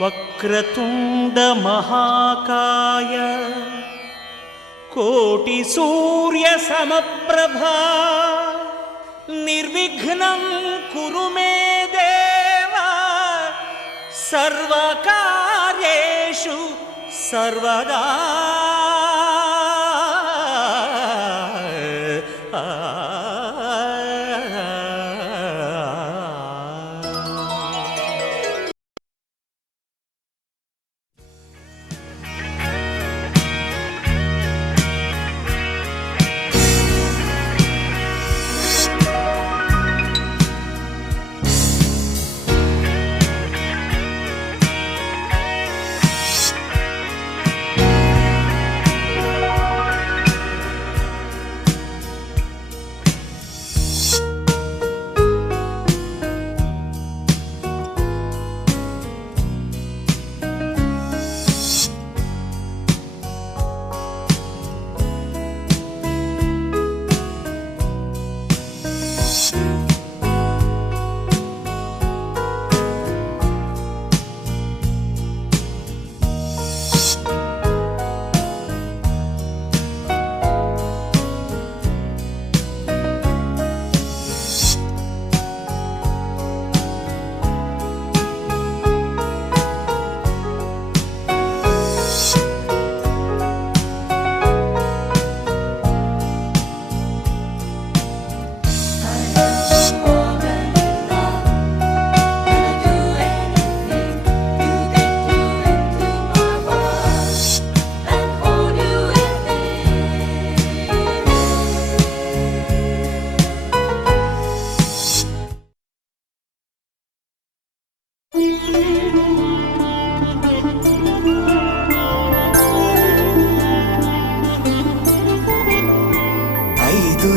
వక్రతుండ మహాకాయ కోటి సూర్య సమప్రభా నిర్విఘ్నం కురు మే దేవా సర్వకార్యేషు సర్వదా.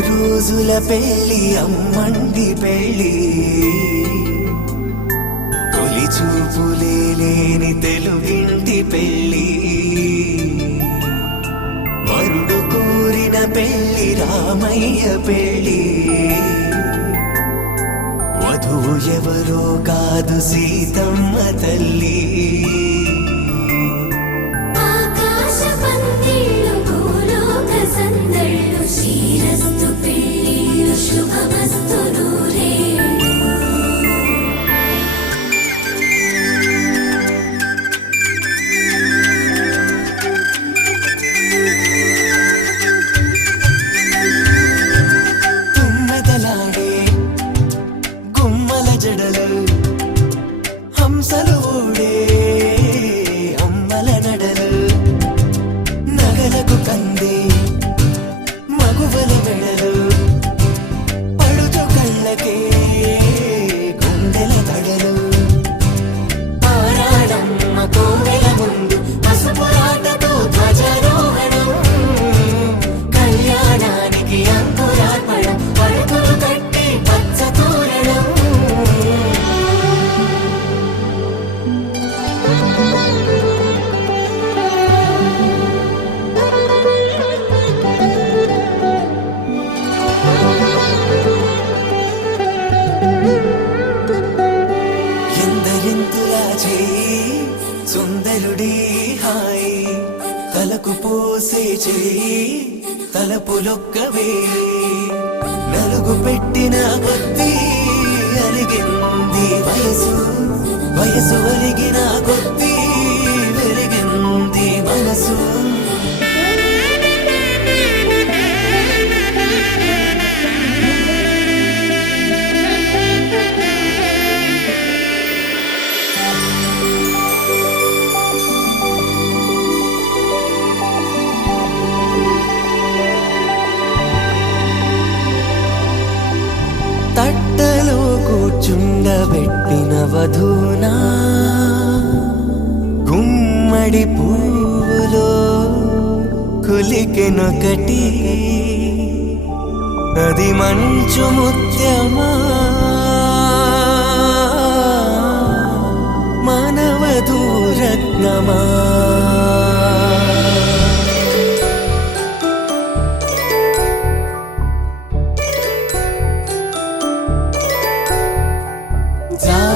రోజుల పెళ్ళి అమ్మండి పెళ్ళి తొలి చూపులే లేని తెలుగింటి పెళ్ళి వరుడు కోరిన పెళ్ళి రామయ్య పెళ్ళి వధువు ఎవరో కాదు సీతమ్మ తల్లి. సుందరుడి హాయ్ తలకు పోసే చేయి తలపులొక్కవే నలుగు పెట్టిన కొద్దీ అలిగింది వయసు వయసు అలిగిన కొద్దీ వెలిగింది మనసు. తట్టలో కూర్చుండబెట్టిన వధూనా గుమ్మడి పూలో కులికెనొకటి అది మంచు ముత్యమా మానవధూరత్నమా.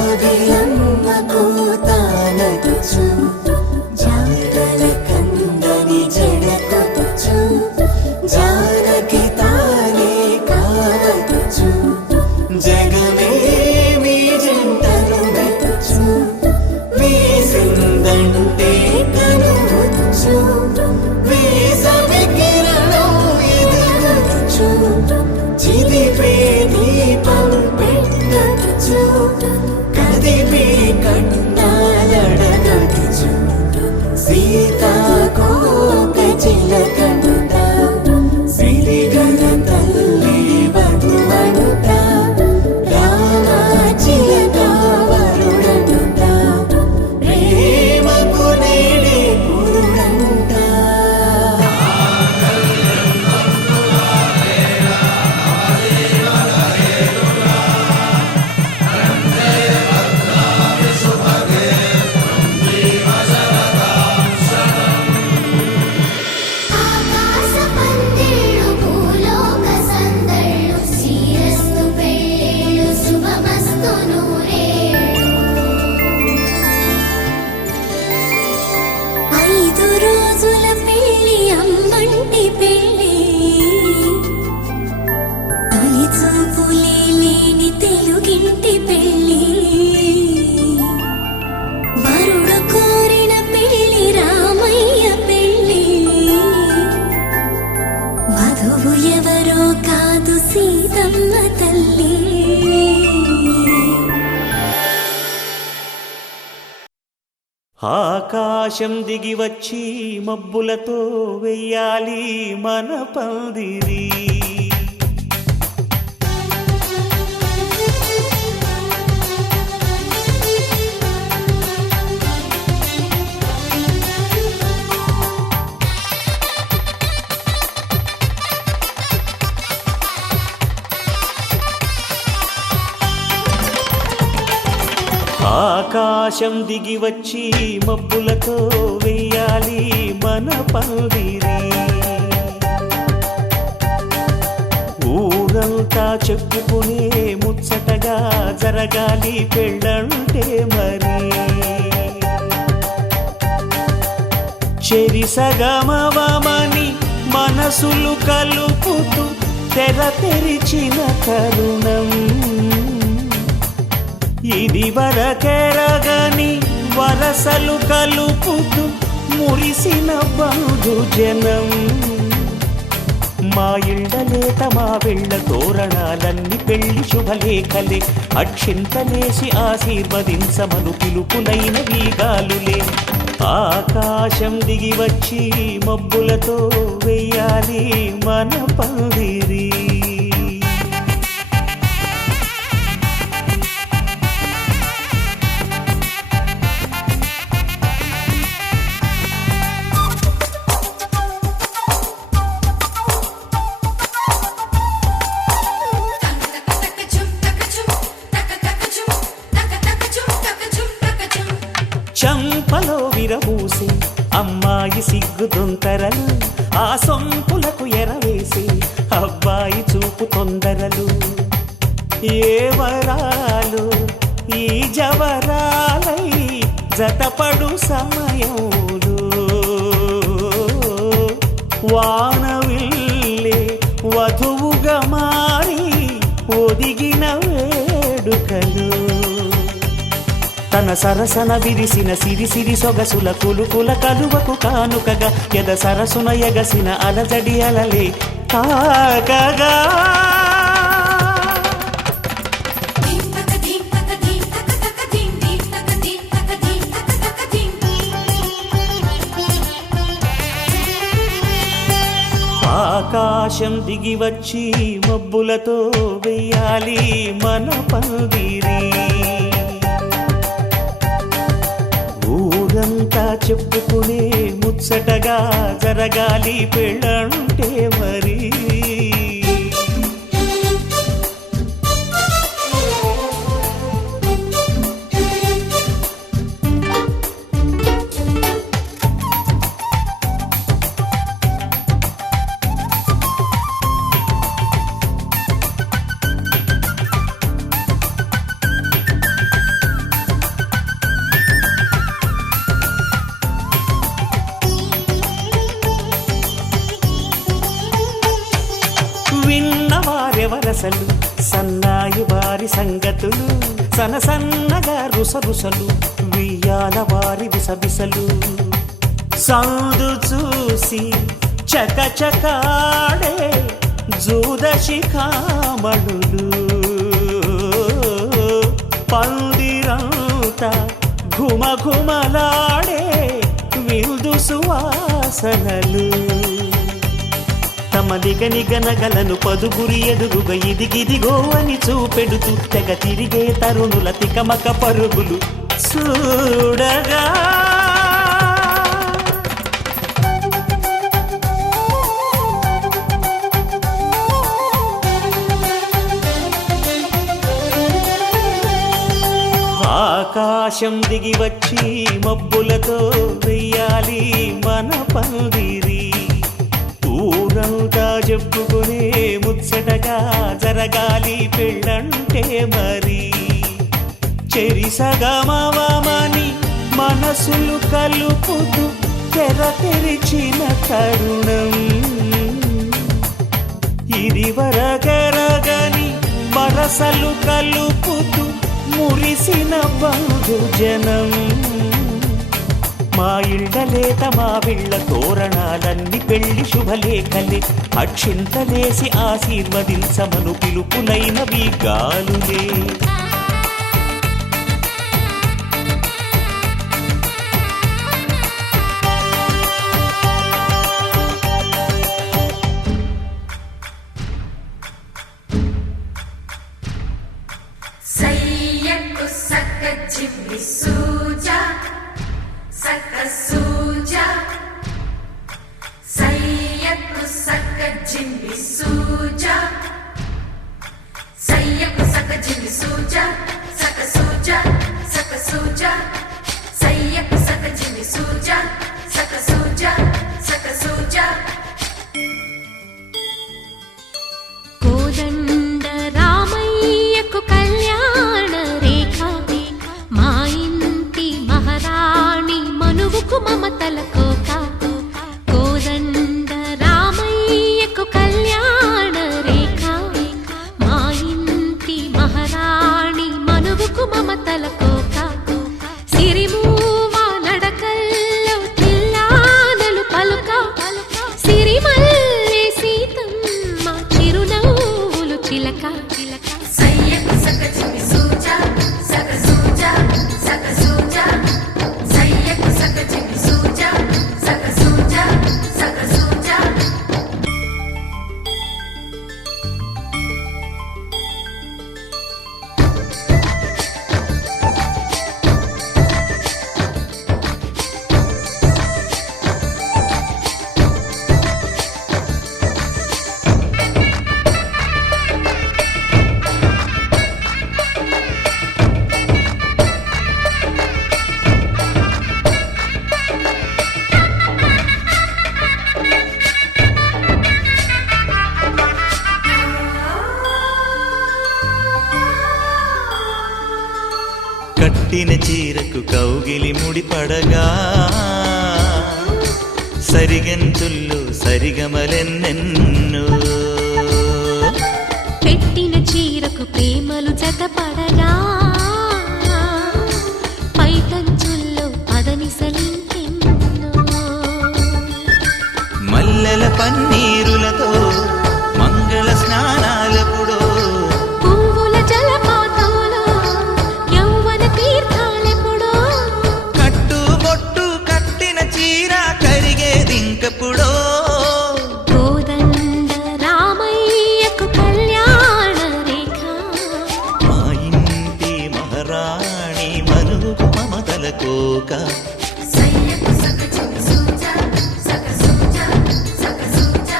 జాబిలమ్మకు తానదు ఎవరో కాదు సీతమ్మ తల్లి. ఆకాశం దిగి వచ్చి మబ్బులతో వెయ్యాలి మన పందిరి. ఆకాశం దిగి వచ్చి మబ్బులతో వెయ్యాలి మన పందిరి. ఊరంతా చెప్పుకునే ముచ్చటగా జరగాలి పెళ్ళంటే మరి. చెరిసగమవమని మనసులు కలుపుతూ తెర తెరిచిన తరుణం. ఇది వరకెరగని వరసలు కలుపుతూ మురిసిన బంధుజనం. మా ఇళ్ళలేత మా వెళ్ళ తోరణాలన్నీ పెళ్లి శుభలేఖలే. అక్షింతలేసి ఆశీర్వదించమను పిలుపులైన వీగాలులే. ఆకాశం దిగి వచ్చి మబ్బులతో వెయ్యాలి మన పందిరి. చంపలో విరబూసి అమ్మాయి సిగ్గుదొంతరలు. ఆ సొంపులకు ఎరవేసి అబ్బాయి చూపు తొందరలు. ఏ వరాలు ఈ జవరాలై జతపడు సమయంలో. వానవిల్లే వధువుగా మారి ఒదిగిన వేడుకలు. తన సరసన విరిసిన సిరిసిరి సొగసుల కులుకుల కలువకు కానుకగా ఎద సరసున ఎగసిన అలజడి అలలే తాకగా. ఆకాశం దిగి వచ్చి మబ్బులతో వెయ్యాలి మన పందిరి. ఊరంతా చెప్పుకునే ముచ్చటగా జరగాలి పెళ్ళంటే మరి. విన్నవారెవరసలు సన్నాయి వారి సంగతులు. సనసన్నగా రుసరుసలు వియ్యాల వారి విసవిసలు. సందు చూసి చకచకాడే జూదశిఖామణులు. పందిరంతా ఘుమఘుమలాడే విందు సువాసనలు. తమ నిగనగలను పదుగురి ఎదురుగా ఇదిగిదిగో అని చూపెడుతూ తెగ తిరిగే తరుణుల తికమక పరుగులు చూడగా. ఆకాశం దిగి వచ్చి మబ్బులతో వెయ్యాలి మన పందిరి. ఊరంతా చెప్పుకునే ముచ్చటగా జరగాలి పెళ్ళంటే మరి. చెరిసగమవమని మనసులు కలుపుతూ తెర తెరిచిన తరుణం. ఇది వరకెరగని వరసలు కలుపుతూ మురిసిన బంధుజనం. మా ఇళ్ళలేత మా విళ్ళ తోరణాలన్నీ పెళ్లి శుభలేఖలే. అక్షింతలేసి ఆశీర్వదించమను పిలుపులైనవి గాలులే. సయ్యకు సక్క చిమ్మి సూజా సక్క సూజా సయ్యకు సక్క జిమ్మి సూజా సయ్యకు సక్క జిమ్మి సూజా సక్క సూజా సక్క సూజా సయ్యకు సక్క జిమ్మి సూజా సక్క సూజా సక్క సూజా. కోదండ రామయ్యకు కళ్యాణ రేఖ మా ఇంటి మహారాణి మనువుకు మమతల కోక. కోదండ రామయ్యకు కళ్యాణ రేఖ మా ఇంటి మహారాణి మనువుకు మమతల కోక. సిరిమూవ నడకల్లో తిల్లానలు పలుక సిరిమల్లె సీతమ్మ చిరునవ్వులు చిలక. సయ్యకు సక్క చిమ్మి సూజా సక్క సూజా సక్క సూజా సయ్యకు సక్క చిమ్మి సూజా సక్క సూజా సక్క సూజా. కట్టిన చీరకు కౌగిలి ముడిపడగా సరిగంతుల్లో సరిగమలెన్నెన్నో. పెట్టిన చీరకు ప్రేమలు జతపడగా పైకంచుల్లో పదనిసలింకెన్నో. మల్లెల పన్నీరులతో మంగళ స్నానాలపుడో పువ్వుల జలపాతంలో యౌవన తీర్థాలెప్పుడో. కట్టుబొట్టు కట్టిన చీర కరిగేదింకపుడో. కోదండ రామయ్యకు కళ్యాణ రేఖ మా ఇంటి మహారాణి మనువుకు మమతల కోక. సయ్యకు సక్క చిమ్మి సూజా సక్క సూజా సక్క సూజా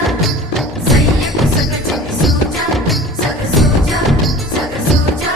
సయ్యకు సక్క చిమ్మి సూజా సక్క సూజా సక్క సూజా.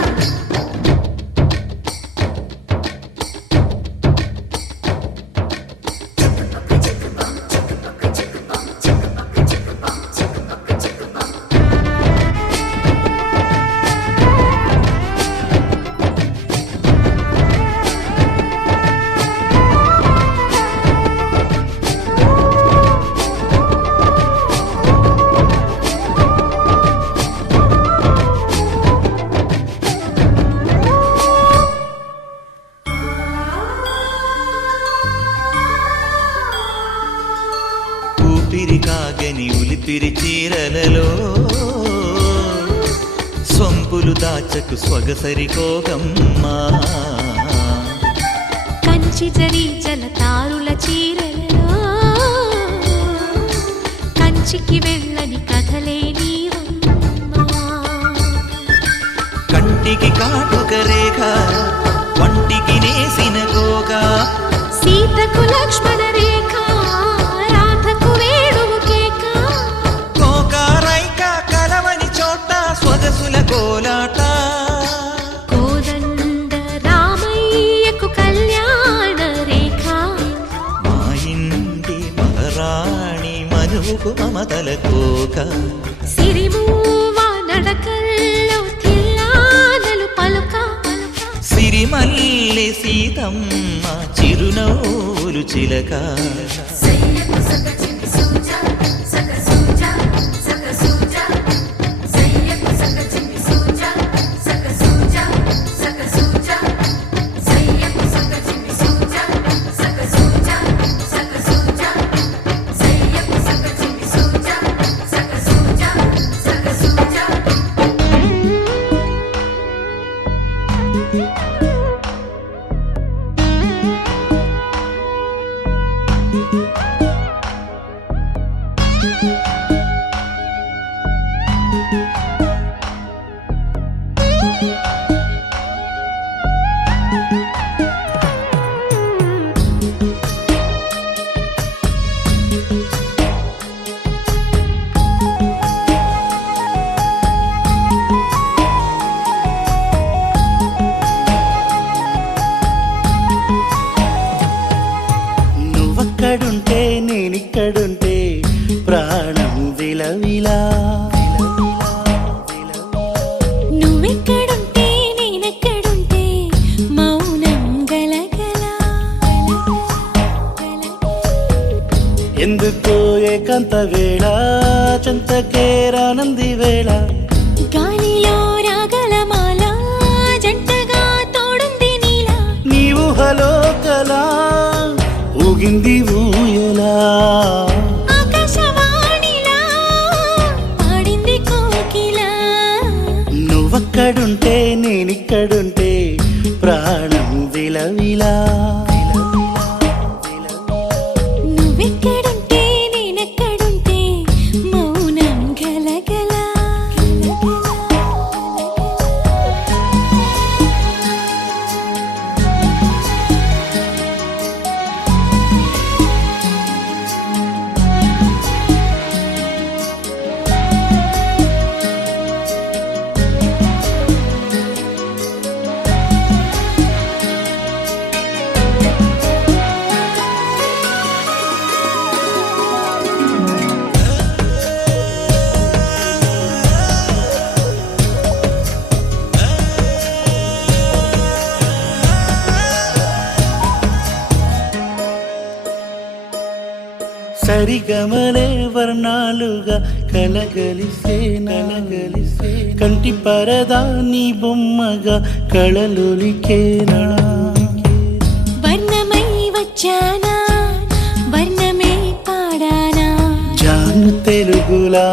ఊపిరి కాగని ఉలిపిరి చీరలలో స్వంపులు దాచకు స్వగసరి కోగమ్మా. కంచి జరి జలతారుల చీరలలో కంచికి వెళ్ళని కథలే నీవమ్మా. కంటికి కాటుక రేఖ వంటికి నేసిన గోగా. సీతకు లక్ష్మణ రేఖ రాధకు వేణువు కేక. కోకారైక కలవని చోట స్వగసుల కోలాట. కోదండ రామయ్యకు కళ్యాణ రేఖ మా ఇంటి మహారాణి మనువుకు మమతల కోక. సిరిమూవ నడకల్లో తిల్లానలు పలుక సిరిమల్లె సీతమ్మ చిరునవ్వులు చిలక. సయ్యకు సక్క చిమ్మి సూజా సక్క సూజా సక్క సూజా సయ్యకు సక్క చిమ్మి సూజా సక్క సూజా సక్క సూజా సయ్యకు సక్క చిమ్మి సూజా సక్క సూజా సక్క సూజా సయ్యకు సక్క చిమ్మి సూజా సక్క నువ్వక్కడుంటే నేనిక్కడుంటే ప్రాణం విలవిలా. నువ్వెక్కడుంటే నేనెక్కడుంటే మౌనం గలగల. ఎందుకో ఏకాంత వేళ చెంతకేరానంది వేళ. గాలిలో రాగలమాల జంటగా తోడుంది నీలా. నీ ఊహలో కలా ఊగింది ఊయలా. ఆకాశవాణిలా పాడింది కోకిలా. నువ్వక్కడుంటే నేనిక్కడుంటే ప్రాణం విలవిలా. నువ్వెక్కడుంటే నేనెక్కడుంటే మౌనం గలగల. సరిగమలే వర్ణాలుగా కలగలిసే నలగలిసే. కంటి పరదా నీ బొమ్మగా కళలులికేనా. వర్ణమై వచ్చానా వర్ణమే పాడానా. జాను తెలుగులా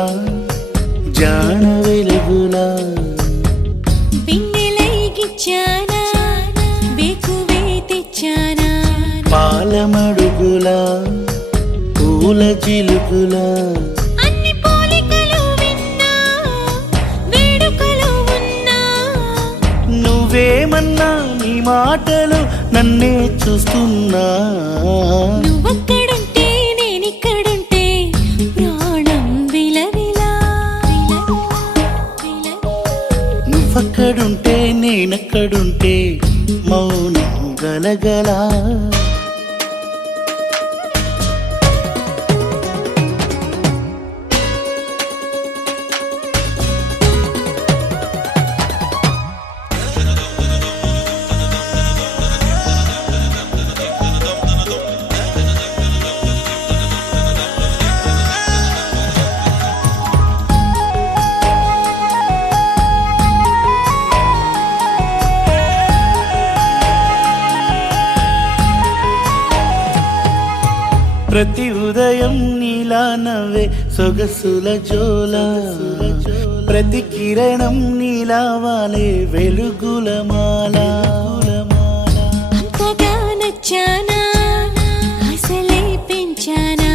జాన వెలుగులా. బిన్నెలై గిచ్చానా బేకువే తెచ్చానా. పాలమడుగులా పూల జిలుగులా. అన్ని పోలికలు విన్నా వేడుకలు ఉన్నా. నువ్వేమన్నా నీ మాటలు నన్నే చూస్తున్నా. నువ్వక్కడుంటే నేనిక్కడుంటే ప్రాణం విలవిలా. నువ్వక్కడుంటే నేనక్కడుంటే మౌనం గలగలా. ప్రతి ఉదయం నీలా నవ్వే సొగసుల జోల. ప్రతి కిరణం నీలా వాలే వెలుగుల మాల. అంతగా నచ్చానా అసలే పెంచానా.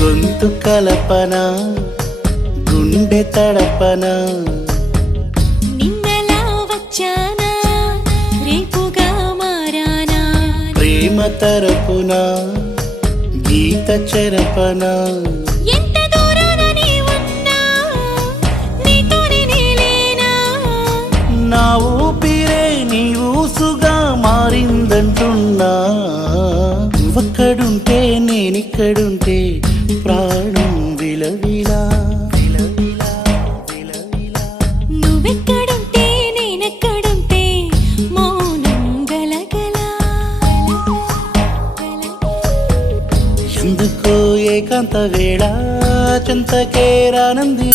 గొంతు కలపన గుండె తడపన. నిన్నలా వచ్చానా రేపుగా మారానా. ప్రేమ తరపున గీత చెరపన. ఎంత దూరాన నీ ఉన్నా నీతోనే నేలేనా. నా ఊపిరే నీ ఊసుగా మారిందంటున్నా. నువ్వక్కడుంటే నేనిక్కడుంటే ప్రాణం విలవిలా. నువ్వెక్కడుంటే నేనెక్కడుంటే మౌనం గలగల. ఎందుకో ఏకాంత వేళ చెంతకేరానంది